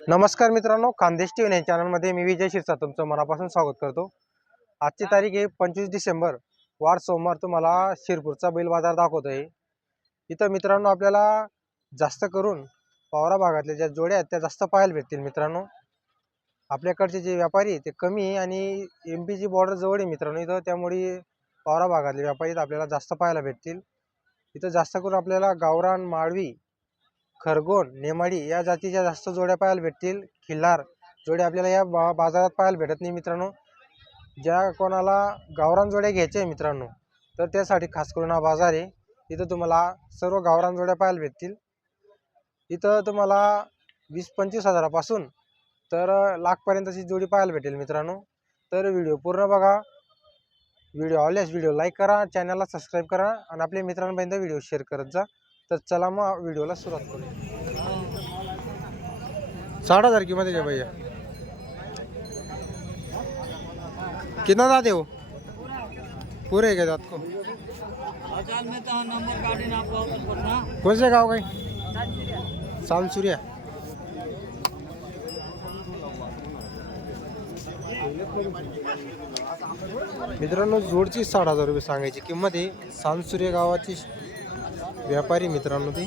नमस्कार मित्रांनो Khandesh T V चॅनलमध्ये मी विजय शिरसा तुमचं मनापासून स्वागत करतो. आजची तारीख आहे पंचवीस डिसेंबर. वार सोमवार तुम्हाला शिरपूरचा बैल बाजार दाखवतोय. इथं मित्रांनो आपल्याला जास्त करून पावरा भागातल्या ज्या जोड्या आहेत त्या जास्त पाहायला भेटतील मित्रांनो. आपल्याकडचे जे व्यापारी आहे ते कमी आहे आणि एम पीची बॉर्डर जवळ आहे मित्रांनो इथं. त्यामुळे पावरा भागातले व्यापारी आपल्याला जास्त पाहायला भेटतील. इथं जास्त करून आपल्याला गावरान माळवी खरगोण नेमाडी या जातीच्या जास्त जोड्या पाहायला भेटतील. खिल्लार जोड्या आपल्याला या बा बाजारात पाहायला भेटत नाही मित्रांनो. ज्या कोणाला गावरान जोड्या घ्यायच्या आहे मित्रांनो तर त्यासाठी खास करून हा बाजार आहे. इथं तुम्हाला सर्व गावरान जोड्या पाहायला भेटतील. इथं तुम्हाला वीस पंचवीस हजारापासून तर लाखपर्यंतची जोडी पाहायला भेटेल मित्रांनो. तर व्हिडिओ पूर्ण बघा. व्हिडिओ आवडल्यास व्हिडिओ लाईक करा चॅनलला सबस्क्राईब करा आणि आपल्या मित्रांपर्यंत व्हिडिओ शेअर करत जा. तर चला मग व्हिडिओला सुरुवात करू साठ हजार की मध्ये भैया? कितना दाते हो पूरे क्या दात को? पर कौन से गाव सामसुरिया मित्रांनो जोडची साठ हजार रुपये सांगायची किंमत आहे. सामसुर्या गावाची व्यापारी मित्रांनो ती.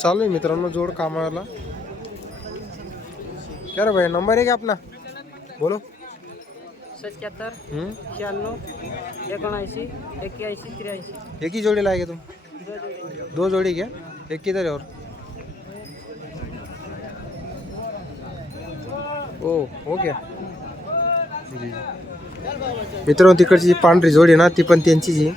चालू आहे मित्रांनो जोड कामाला. क्या रे भाई नंबर आहे का अपना बोलो. सत्याहत्तर? शहाण्णव एकोणऐंशी एक्क्याऐंशी त्र्याऐंशी. एक ही जोड़ी लाएंगे तुम दो जोड़ी क्या एक किधर है और. ओ हो गया जी जी. मित्रांनो तिकडची जी पांढरी जोडी आहे ना ती पण त्यांची जी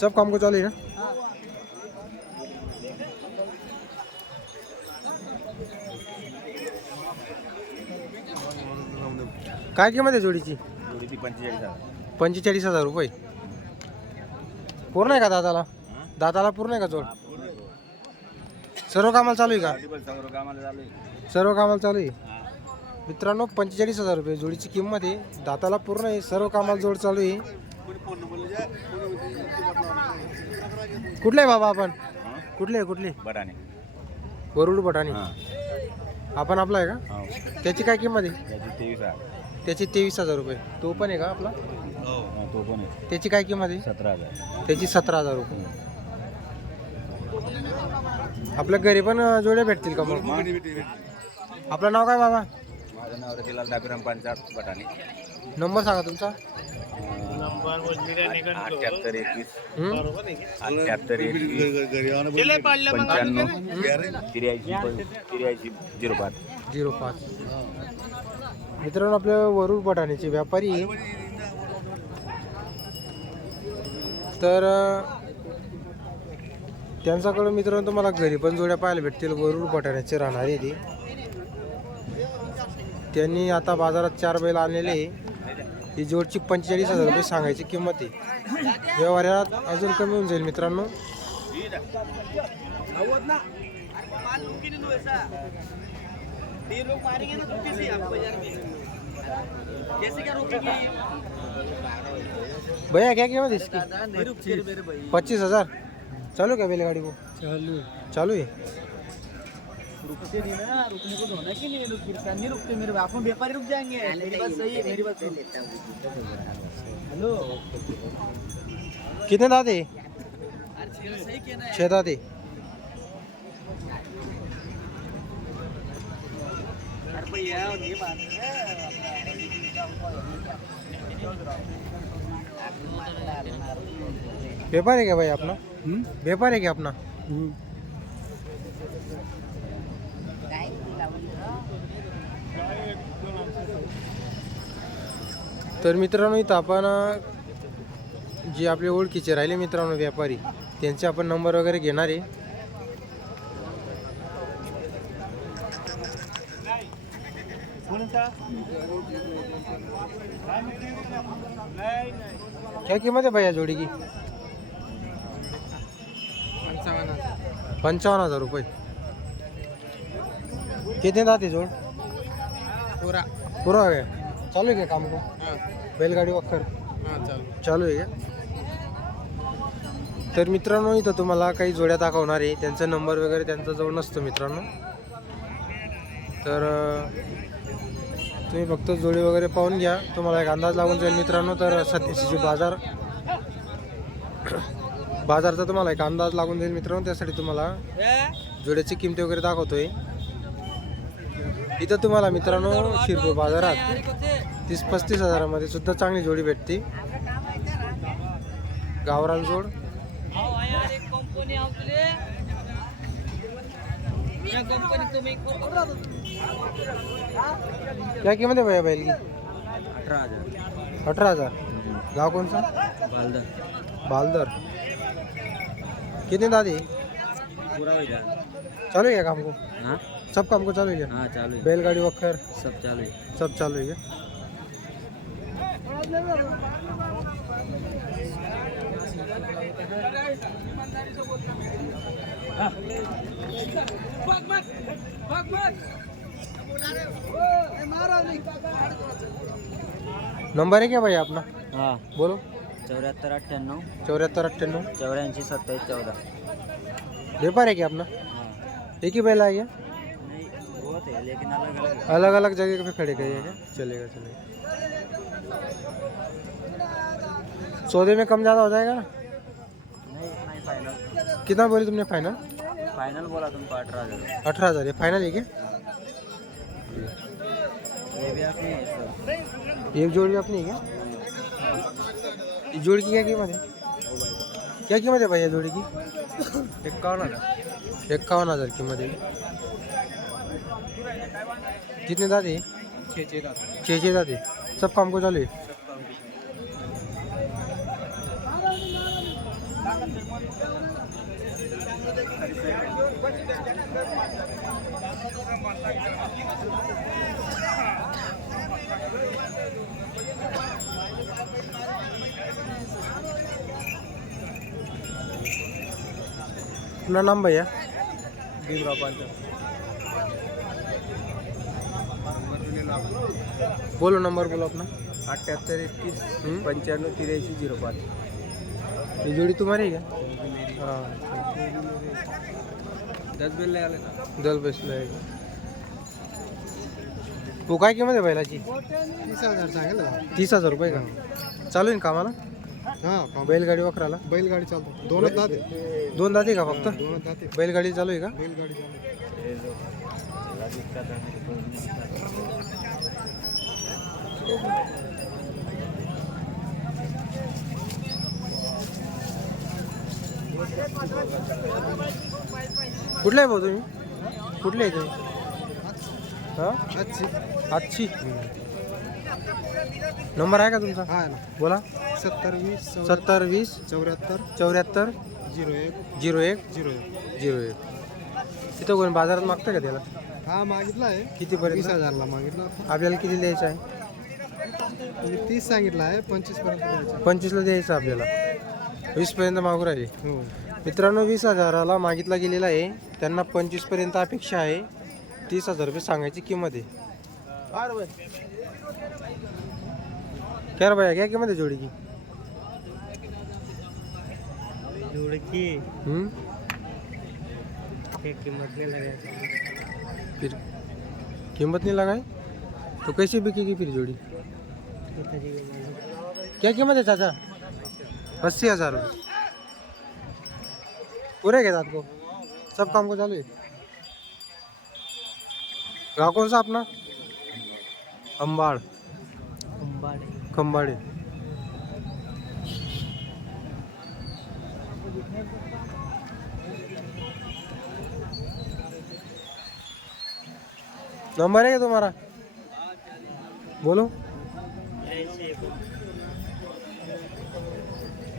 सब काम को चालू आहे ना? काय किंमत आहे जोडीची? जोडीची पंचेचाळीस हजार रुपये. पूर्ण आहे का दादाला? दादाला पूर्ण आहे का जोड? सर्व कामाला चालू आहे का? सर्व कामाला चालू आहे. मित्रांनो पंचेचाळीस हजार रुपये जोडीची किंमत आहे. दाताला पूर्ण आहे. सर्व कामाला जोड चालू आहे. कुठले आहे बाबा आपण? कुठले आहे कुठले? बटाने वरुड बटाणी. आपण आपला आहे का? हो. त्याची काय किंमत आहे? त्याची तेवीस हजार. त्याची तेवीस हजार रुपये. तो पण आहे का आपला? हा, तो पण आहे. त्याची काय किंमत आहे? सतरा हजार. त्याची सतरा हजार रुपये. आपल्या घरी पण जोड्या भेटतील का मग आपलं नाव काय बाबा? माझं नाव रतीलाल डाबिराम पंचायत बटाने नंबर सांगा तुमचा. अठ्ठ्याहत्तर एकवीस? अठ्ठ्याहत्तर एकवीस. पंच्याण्णव. त्र्याऐंशी त्र्याऐंशी झिरो पाच. झिरो पाच. मित्रांनो आपल्या वरुड बटाण्याचे व्यापारी. तर त्यांच्याकडून मित्रांनो तुम्हाला घरी पण जोड्या पाहायला भेटतील. वरुड बटाण्याचे राहणारे ते. त्यांनी आता बाजारात चार बैल आणलेले ही जोडची पंचेचाळीस हजार रुपये सांगायची किंमत आहे. व्यवहारात अजून कमी होऊन जाईल मित्रांनो. भैया क्या कीमत इसकी? पच्चीस हजार. चालू क्या बैलगाड़ी को? चालू चालू है? रुकते नहीं ना रुकने को धोना कि नहीं? रुक गिरता नहीं रुकते मेरे व्यापारी रुक जाएँगे। मेरी बात सही है मेरी बात सही हेलो? कितने दाते सही कहना छह मान व्यापार है क्या भाई अपना? व्यापार है क्या अपना? तर मित्रांनो इथं आपण जे आपले ओळखीचे राहिले मित्रांनो व्यापारी त्यांचे आपण नंबर वगैरे घेणार आहे. क्या कीमत है भैया जोड़ी की? पंचावन हजार रुपये। कितने दाते जोड़? पूरा। पूरा हो गया। चालू है काम को? हाँ. बैलगाड़ी वखर हाँ चलो. चालू है क्या तर मित्रांनो इथं तुम्हाला काही जोड्या दाखवणार आहे. त्यांचा नंबर वगैरे त्यांचा जवळ नसतो मित्रांनो. तर तुम्ही फक्त जोडी वगैरे पाहून घ्या. तुम्हाला एक अंदाज लागून जाईल मित्रांनो. तर सध्याची बाजार. बाजारचा तुम्हाला एक अंदाज लागून जाईल मित्रांनो. त्यासाठी तुम्हाला जोड्याची किमती वगैरे दाखवतोय. इथं तुम्हाला मित्रांनो शिरपूर बाजारात तीस पस्तीस हजारामध्ये सुद्धा चांगली जोडी भेटते. गावरान जोड. क्या किंमत भैया बैल की अठरा हज़ार. अठरा हज़ार. गाव कोणचा? बालदा बालदर. कितने दादी? पूरा हो जाए चालू है क्या काम को हाँ? सब काम को चालू है हाँ चालू है बैलगाड़ी वखर. सब चालू है सब चालू है नंबर है क्या भैया अपना हाँ। बोलो। चौऱ्याहत्तर अठ्ठ्याण्णव चौऱ्याहत्तर अठ्ठ्याण्णव चौऱ्याऐंशी सत्तावीस चौदा। व्यापार है क्या अपना हाँ। एक ही बैल है? क्या नहीं बहुत है लेकिन अलग अलग अलग अलग जगह पे खड़े करिए क्या चलेगा चलेगा। सौदे में कम ज़्यादा हो जाएगा? ना नहीं नहीं फाइनल कितना बोले तुमने फाइनल फाइनल बोला तुमको अठारह हज़ार। अठारह हज़ार ये फाइनल है क्या? ये भी अपनी है एक जोड़ी अपनी है क्या? ये जोड़ी की क्या कीमत है? क्या कीमत है भैया जोड़ी की? इक्यावन हज़ार। इक्यावन हज़ार कीमत है कितने दादी? छः छः का छः छः दादे? सब काम को चालू। है अपना नाम भैया? भीमराव पांचा बोलो नंबर बोलो अपना. अठ्ठ्याहत्तर एकतीस? पंच्याण्णव त्र्याऐंशी झिरो पाच. ये जोड़ी तुम्हारी है क्या हाँ. दस बिल आले ना. दल बसला आहे तो काय किंमत आहे बैलाची? तीस हजार सांगेल तीस हजार रुपये का? चालू आहे ना कामाला? हां बैलगाडी वखराला? बैलगाडी चालतो. दोनच दाते. दोन दाते का फक्त? दोनच दाते. बैलगाडी चालू आहे का? बैलगाडी चालतो कुठले आहे भाऊ तुम्ही? कुठले आहे तुम्ही? हां? आजची. नंबर आहे का तुमचा? हा ना. बोला. सत्तर वीस सत्तर वीस चौऱ्याहत्तर चौऱ्याहत्तर झिरो एक झिरो एक झिरो एक. झिरो एक. तिथं कोणी बाजारात मागतं का त्याला? हा मागितला आहे. कितीपर्यंत? वीस हजारला मागितला. आपल्याला किती द्यायचं आहे? मी तीस सांगितलं आहे पंचवीसपर्यंत द्यायचं. पंचवीसला द्यायचं आपल्याला. वीसपर्यंत मागू राहिले हो. मित्रांनो वीस हजाराला मागितला गेलेला आहे. त्यांना पंचवीसपर्यंत अपेक्षा आहे. तीस हजार रुपये सांगायची किंमत आहे. क्या भैया क्या कीमत है जोड़ी की जोड़ की हम्म? कीमत नहीं लगा फिर कीमत नहीं लगाई तो कैसे बिकेगी फिर जोड़ी? क्या कीमत है चाचा? अस्सी हज़ार रुपये। पूरे के साथ को? सब काम को चालू है? गाँव कौन सा अपना? अम्बाड़ खंबाड़े। नंबर है क्या तुम्हारा? बोलो।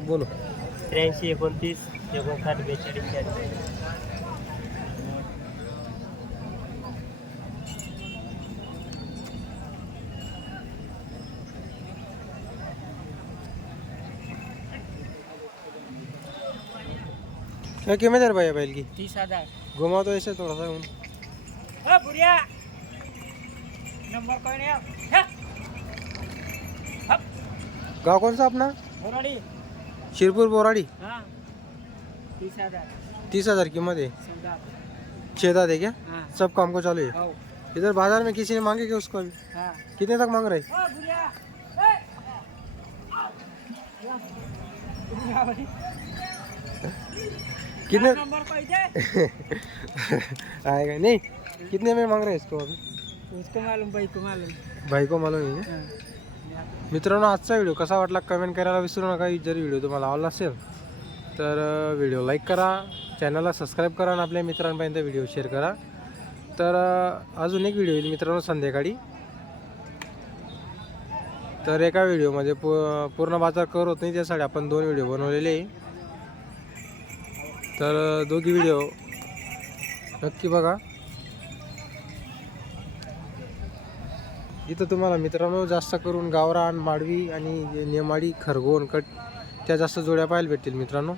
बोलो। त्र्याऐंशी एकोणतीस एकोणसाठ बेचाळीस क्या कीमत है भैया बैल की? तीस हज़ार. घुमा तो ऐसे थोड़ा सा उन बुढ़िया. नंबर कौन है. गाँव कौन सा अपना शिरपुर बोराड़ी? हाँ. तीस हज़ार. तीस हज़ार कीमत है छः है क्या? हाँ. सब काम को चालू है. इधर बाज़ार में किसी ने मांगे क्या उसको अभी? हाँ. कितने तक मांग रहे? कितने? आएगा। नहीं कितने में मांग रहे हैं इसको अभी? उसको मालूम भाई को मालूम। भाई को मालूम का? मित्रांनो आजचा व्हिडिओ कसा वाटला कमेंट करायला विसरू नका. जर व्हिडिओ तुम्हाला आवडला असेल तर व्हिडिओ लाईक करा चॅनलला सबस्क्राईब करा आणि आपल्या मित्रांपर्यंत व्हिडिओ शेअर करा. तर अजून एक व्हिडिओ येईल मित्रांनो संध्याकाळी. तर एका व्हिडिओमध्ये पू पूर्ण बाजार कर होत नाही त्यासाठी आपण दोन व्हिडिओ बनवलेले आहे. तर दोघी व्हिडिओ नक्की बघा. इथं तुम्हाला मित्रांनो जास्त करून गावरान माडवी आणि नेमाडी खरगोण कट त्या जास्त जोड्या पाहायला भेटतील मित्रांनो.